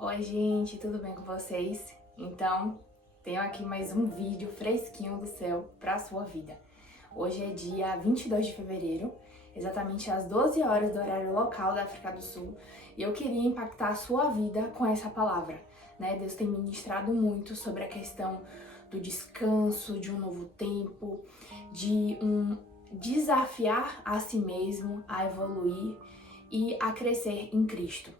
Oi gente, tudo bem com vocês? Então, tenho aqui mais um vídeo fresquinho do céu para a sua vida. Hoje é dia 22 de fevereiro, exatamente às 12 horas do horário local da África do Sul, e eu queria impactar a sua vida com essa palavra, né? Deus tem ministrado muito sobre a questão do descanso, de um novo tempo, de desafiar a si mesmo, a evoluir e a crescer em Cristo.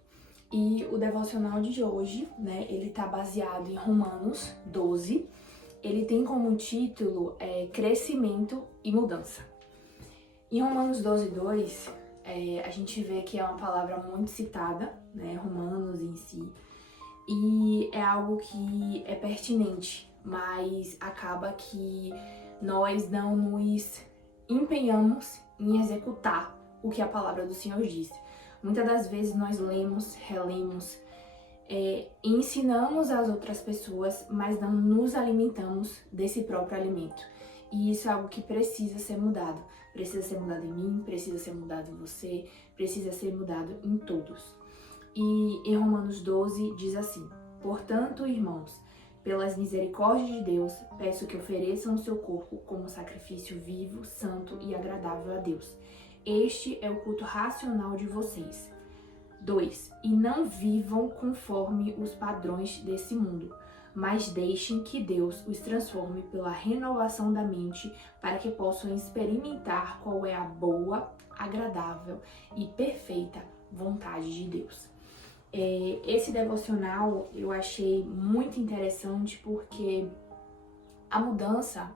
E o devocional de hoje, né, ele tá baseado em Romanos 12. Ele tem como título Crescimento e Mudança. Em Romanos 12, 2, a gente vê que é uma palavra muito citada, né, Romanos em si, e é algo que é pertinente, mas acaba que nós não nos empenhamos em executar o que a palavra do Senhor diz. Muitas das vezes nós lemos, relemos, ensinamos as outras pessoas, mas não nos alimentamos desse próprio alimento. E isso é algo que precisa ser mudado. Precisa ser mudado em mim, precisa ser mudado em você, precisa ser mudado em todos. E em Romanos 12 diz assim: portanto, irmãos, pelas misericórdias de Deus, peço que ofereçam o seu corpo como sacrifício vivo, santo e agradável a Deus. Este é o culto racional de vocês. 2. E não vivam conforme os padrões desse mundo, mas deixem que Deus os transforme pela renovação da mente para que possam experimentar qual é a boa, agradável e perfeita vontade de Deus. Esse devocional eu achei muito interessante porque a mudança,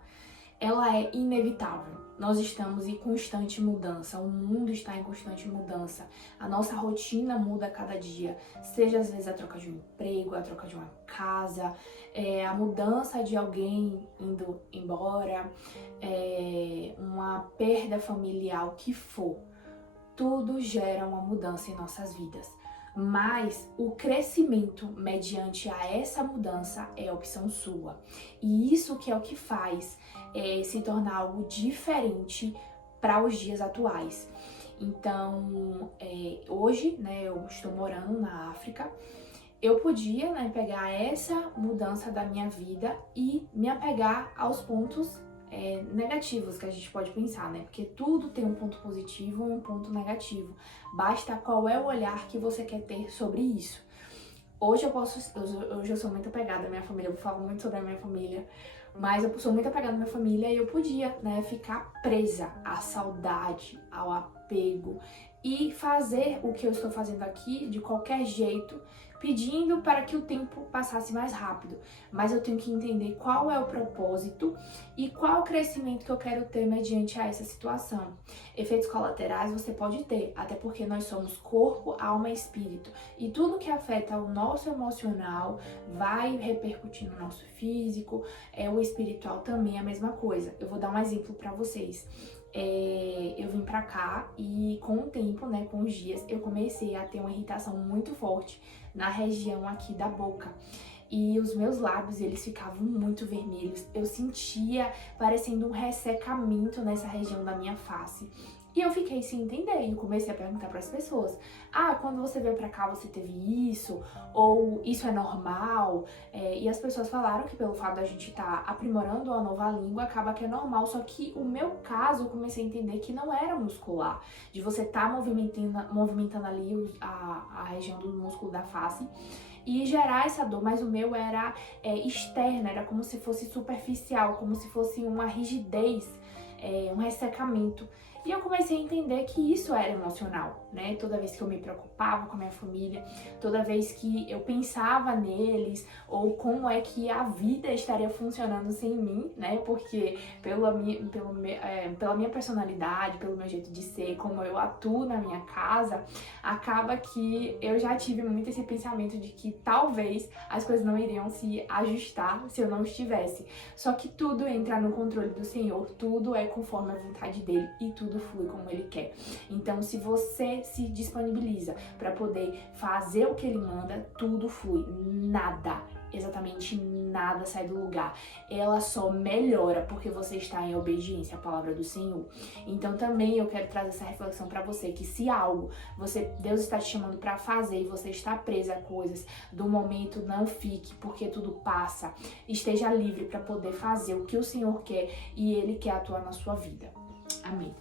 ela é inevitável. Nós estamos em constante mudança, o mundo está em constante mudança, a nossa rotina muda a cada dia, seja às vezes a troca de um emprego, a troca de uma casa, a mudança de alguém indo embora, uma perda familiar, o que for. Tudo gera uma mudança em nossas vidas. Mas o crescimento mediante a essa mudança é a opção sua. E isso que é o que faz se tornar algo diferente para os dias atuais. Então, hoje, né, eu estou morando na África. Eu podia, né, pegar essa mudança da minha vida e me apegar aos pontos negativos que a gente pode pensar, né? Porque tudo tem um ponto positivo e um ponto negativo. Basta qual é o olhar que você quer ter sobre isso. Hoje eu sou muito apegada à minha família, eu falo muito sobre a minha família, mas eu sou muito apegada à minha família e eu podia, né, ficar presa à saudade, ao apego e fazer o que eu estou fazendo aqui de qualquer jeito, pedindo para que o tempo passasse mais rápido. Mas eu tenho que entender qual é o propósito e qual o crescimento que eu quero ter mediante a essa situação. Efeitos colaterais você pode ter, até porque nós somos corpo, alma e espírito. E tudo que afeta o nosso emocional vai repercutir no nosso físico, o espiritual também é a mesma coisa. Eu vou dar um exemplo para vocês. Eu vim pra cá e com o tempo, né, com os dias, eu comecei a ter uma irritação muito forte na região aqui da boca. E os meus lábios, eles ficavam muito vermelhos. Eu sentia parecendo um ressecamento nessa região da minha face. E eu fiquei sem entender e comecei a perguntar para as pessoas: ah, quando você veio pra cá você teve isso? Ou isso é normal? E as pessoas falaram que pelo fato da gente estar aprimorando uma nova língua, acaba que é normal. Só que o meu caso, eu comecei a entender que não era muscular, de você estar movimentando ali a região do músculo da face e gerar essa dor, mas o meu era externa, era como se fosse superficial, como se fosse uma rigidez, um ressecamento. E eu comecei a entender que isso era emocional, né? Toda vez que eu me preocupava com a minha família, toda vez que eu pensava neles, ou como é que a vida estaria funcionando sem mim, né? Porque pela minha personalidade, pelo meu jeito de ser, como eu atuo na minha casa, acaba que eu já tive muito esse pensamento de que talvez as coisas não iriam se ajustar se eu não estivesse. Só que tudo entra no controle do Senhor, tudo é conforme a vontade dele e tudo flui como ele quer. Então, se você se disponibiliza para poder fazer o que ele manda, tudo flui. Nada exatamente nada sai do lugar. Ela só melhora porque você está em obediência à palavra do Senhor. Então também eu quero trazer essa reflexão para você, que se algo Deus está te chamando para fazer e você está presa a coisas do momento, não fique, porque tudo passa. Esteja livre para poder fazer o que o Senhor quer e Ele quer atuar na sua vida. Amém.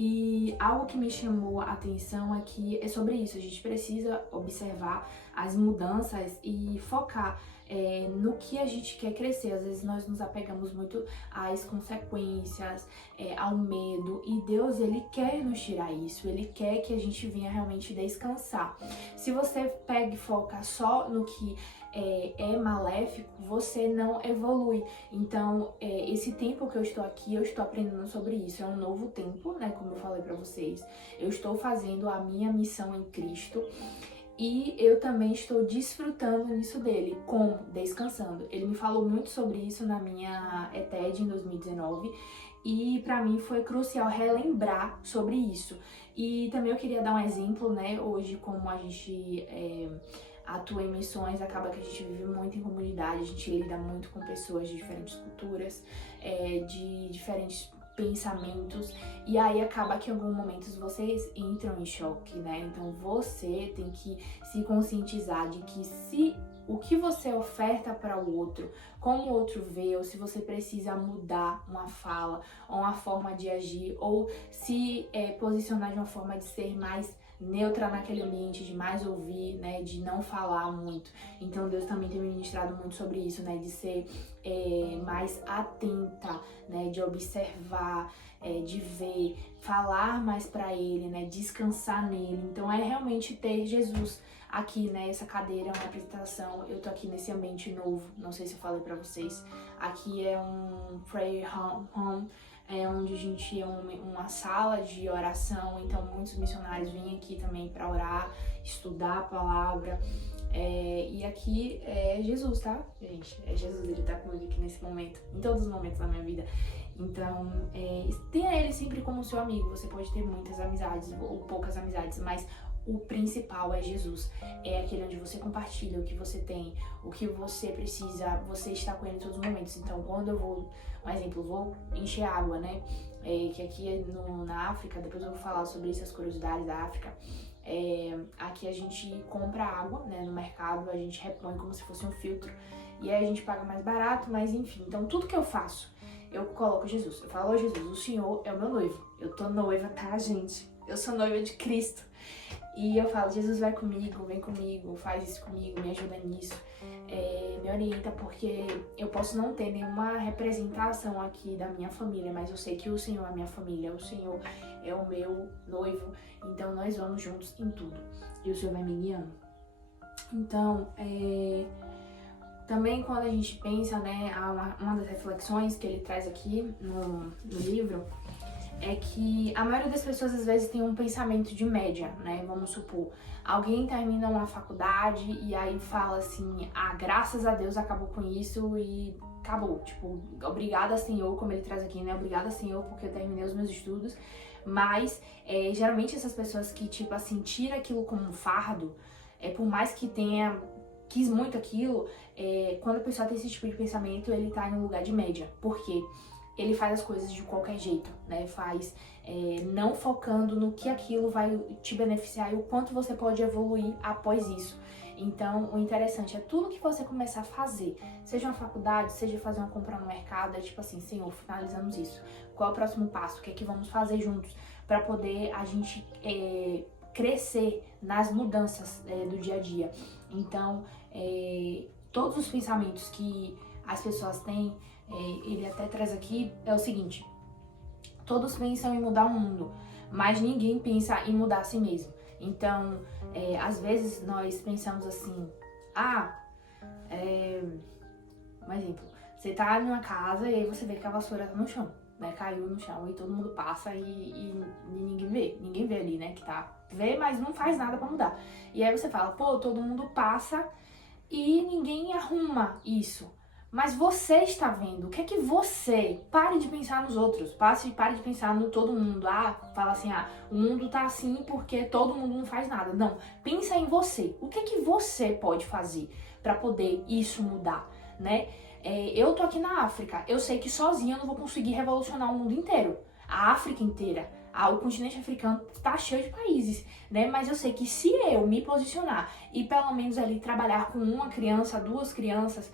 E algo que me chamou a atenção é que é sobre isso, a gente precisa observar as mudanças e focar no que a gente quer crescer. Às vezes nós nos apegamos muito às consequências, ao medo, e Deus, Ele quer nos tirar isso, Ele quer que a gente venha realmente descansar. Se você pega e foca só no que é maléfico, você não evolui. Então, esse tempo que eu estou aqui, eu estou aprendendo sobre isso. É um novo tempo, né? Como eu falei pra vocês. Eu estou fazendo a minha missão em Cristo. E eu também estou desfrutando nisso dele. Como? Descansando. Ele me falou muito sobre isso na minha ETED em 2019. E pra mim foi crucial relembrar sobre isso. E também eu queria dar um exemplo, né? Hoje, como a gente atua em missões, acaba que a gente vive muito em comunidade, a gente lida muito com pessoas de diferentes culturas, de diferentes pensamentos, e aí acaba que em alguns momentos vocês entram em choque, né? Então você tem que se conscientizar de que se o que você oferta para o outro, como o outro vê, ou se você precisa mudar uma fala, ou uma forma de agir, ou se posicionar de uma forma de ser mais neutra naquele ambiente, de mais ouvir, né, de não falar muito. Então Deus também tem me ministrado muito sobre isso, né, de ser mais atenta, né, de observar, de ver, falar mais pra Ele, né, descansar nele. Então é realmente ter Jesus aqui, né, essa cadeira é uma apresentação. Eu tô aqui nesse ambiente novo, não sei se eu falei pra vocês. Aqui é um prayer home, onde a gente uma sala de oração, então muitos missionários vêm aqui também para orar, estudar a palavra, e aqui é Jesus, tá, gente? É Jesus, Ele tá comigo aqui nesse momento, em todos os momentos da minha vida. Então, tenha Ele sempre como seu amigo. Você pode ter muitas amizades ou poucas amizades, mas o principal é Jesus. É aquele onde você compartilha o que você tem, o que você precisa, você está com Ele em todos os momentos. Então, quando eu vou, um exemplo, vou encher água, né? Que aqui na África, depois eu vou falar sobre essas curiosidades da África. Aqui a gente compra água, né, no mercado, a gente repõe como se fosse um filtro, e aí a gente paga mais barato, mas enfim. Então, tudo que eu faço, eu coloco Jesus. Eu falo: Jesus, o Senhor é o meu noivo. Eu tô noiva, tá, gente? Eu sou noiva de Cristo. E eu falo: Jesus, vai comigo, vem comigo, faz isso comigo, me ajuda nisso, me orienta, porque eu posso não ter nenhuma representação aqui da minha família, mas eu sei que o Senhor é a minha família, o Senhor é o meu noivo, então nós vamos juntos em tudo, e o Senhor vai me guiando. Então, também quando a gente pensa, né, uma das reflexões que ele traz aqui no livro, é que a maioria das pessoas às vezes tem um pensamento de média, né? Vamos supor, alguém termina uma faculdade e aí fala assim: graças a Deus acabou com isso e acabou. Tipo, obrigada, Senhor, como ele traz aqui, né? Obrigada, Senhor, porque eu terminei os meus estudos. Mas, geralmente essas pessoas que, tipo assim, tira aquilo como um fardo, por mais que quis muito aquilo, quando a pessoa tem esse tipo de pensamento, ele tá em um lugar de média. Por quê? Ele faz as coisas de qualquer jeito, né? Faz não focando no que aquilo vai te beneficiar e o quanto você pode evoluir após isso. Então, o interessante é tudo que você começar a fazer, seja uma faculdade, seja fazer uma compra no mercado, é tipo assim: Senhor, finalizamos isso. Qual é o próximo passo? O que é que vamos fazer juntos para poder a gente crescer nas mudanças do dia a dia? Então, todos os pensamentos que as pessoas têm, ele até traz aqui, é o seguinte: todos pensam em mudar o mundo, mas ninguém pensa em mudar a si mesmo. Então, às vezes nós pensamos assim: um exemplo, você tá numa casa e aí você vê que a vassoura tá no chão, né, caiu no chão, e todo mundo passa e ninguém vê ali, né, que vê, mas não faz nada pra mudar. E aí você fala: pô, todo mundo passa e ninguém arruma isso. mas você está vendo. O que é que você... Pare de pensar nos outros, pare de pensar no todo mundo. Fala assim, o mundo tá assim porque todo mundo não faz nada. Não, pensa em você. O que é que você pode fazer para poder isso mudar, né? Eu tô aqui na África, eu sei que sozinha eu não vou conseguir revolucionar o mundo inteiro, a África inteira. O continente africano tá cheio de países, né? Mas eu sei que se eu me posicionar e pelo menos ali trabalhar com uma criança, duas crianças,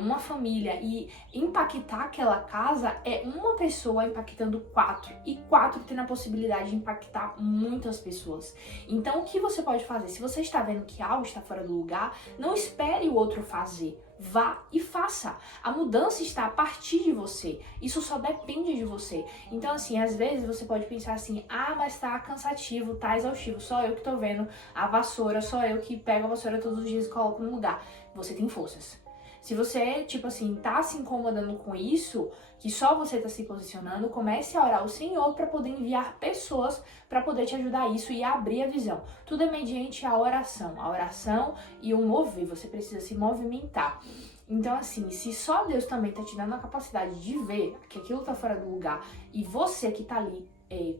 uma família e impactar aquela casa, é uma pessoa impactando quatro e quatro tendo a possibilidade de impactar muitas pessoas. Então o que você pode fazer? Se você está vendo que algo está fora do lugar, não espere o outro fazer. Vá e faça. A mudança está a partir de você. Isso só depende de você. Então, assim, às vezes você pode pensar assim, mas tá cansativo, tá exaustivo, só eu que tô vendo a vassoura, só eu que pego a vassoura todos os dias e coloco no lugar. Você tem forças. Se você, tipo assim, tá se incomodando com isso, que só você tá se posicionando, comece a orar ao Senhor para poder enviar pessoas para poder te ajudar a isso e abrir a visão. Tudo é mediante a oração e o mover, você precisa se movimentar. Então, assim, se só Deus também tá te dando a capacidade de ver que aquilo tá fora do lugar e você que tá ali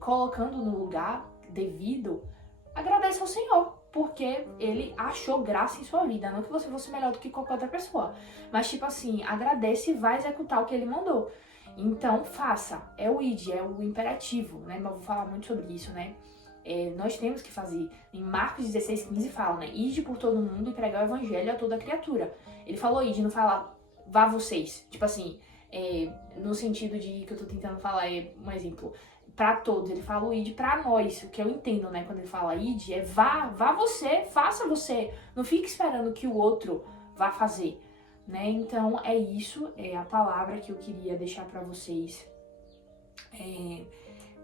colocando no lugar devido, agradeça ao Senhor, porque Ele achou graça em sua vida. Não que você fosse melhor do que qualquer outra pessoa, mas tipo assim, agradece e vai executar o que Ele mandou. Então faça, é o id, é o imperativo, né? Mas eu vou falar muito sobre isso, né? Nós temos que fazer. Em Marcos 16:15 fala, né? Ide por todo mundo e pregar o evangelho a toda criatura. Ele falou ide, não fala vá vocês. Tipo assim, no sentido de que eu tô tentando falar, um exemplo, pra todos. Ele fala o id pra nós. O que eu entendo, né? Quando ele fala id, vá você, faça você. Não fique esperando que o outro vá fazer, né? Então é isso, é a palavra que eu queria deixar pra vocês.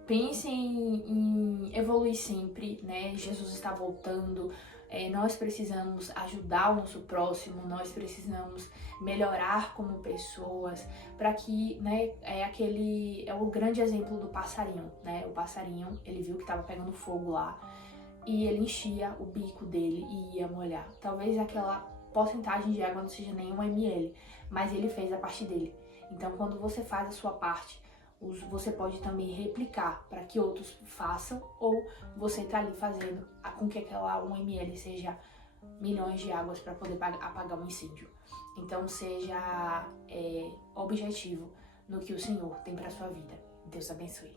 Pensem em evoluir sempre, né? Jesus está voltando, nós precisamos ajudar o nosso próximo, nós precisamos melhorar como pessoas, para que, né, é o grande exemplo do passarinho, né? O passarinho, ele viu que estava pegando fogo lá e ele enchia o bico dele e ia molhar. Talvez aquela porcentagem de água não seja nem 1 ml, mas ele fez a parte dele. Então, quando você faz a sua parte, você pode também replicar para que outros façam, ou você tá ali fazendo com que aquela 1 ml seja milhões de águas para poder apagar um incêndio. Então seja objetivo no que o Senhor tem para sua vida. Deus abençoe.